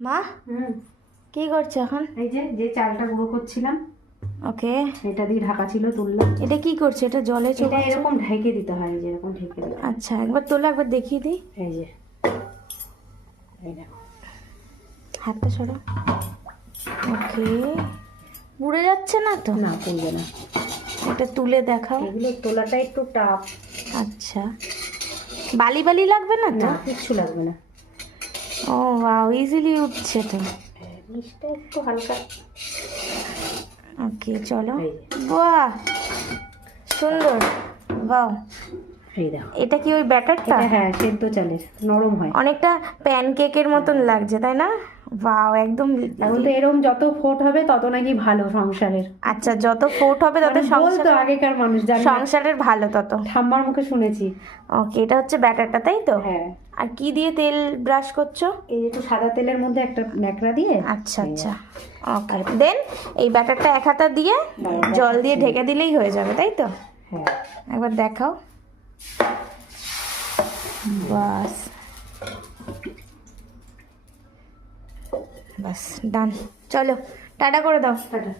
মা কি করছো এখন? এই যে চালটা গুঁড়ো করছিলাম। ওকে, এটা দিয়ে ঢাকা ছিল, তুললাম। এটা কি করছো? এটা জলে এটা চোবাচ্ছো? এরকম ঢেকে দিতে হয়, এই যে এরকম ঢেকে দিতে হয়। আচ্ছা, একবার তোলো, একবার দেখিয়ে দিই। এই যে এই দেখো, হাতটা সরো। ওকে, পুড়ে যাচ্ছে না তো? না পুড়বে না। এটা তুলে দেখাও। এগুলো তোলাটা একটু টাফ। আচ্ছা, বালি বালি লাগবে না তো? না, কিচ্ছু লাগবে না। ও ওয়াও, ইজিলি উঠছে তো। নিচটা একটু হালকা। ওকে চলো। এই যে। বাহ, সুন্দর। বাহ, এই দেখো, এটা কি ওই ব্যাটারটা? এটা হ্যাঁ সেদ্ধ চালের, নরম হয়। অনেকটা প্যানকেকের মতন লাগছে, তাই না? বাও, একদম। এখন তো এরকম যত ফোট হবে তত নাকি ভালো সংসারের। আচ্ছা, যত ফোট হবে তত মানে বলতো আগেকার মানুষ, জানি না, সংসারের ভালো তত। ঠাম্মার মুখে শুনেছি। ওকে, এটা হচ্ছে ব্যাটারটা, তাই তো? হ্যাঁ। আর কি দিয়ে তেল ব্রাশ করছো? এই যে একটু সাদা তেলের মধ্যে একটা ন্যাকড়া দিয়ে। আচ্ছা আচ্ছা, ওকে। দেন এই ব্যাটারটা এক হাতা দিয়ে জল দিয়ে ঢেকে দিলেই হয়ে যাবে, তাই তো? হ্যাঁ, একবার দেখাও। বাস বাস, ডান। চলো, টাটা করে দাও। টাটা।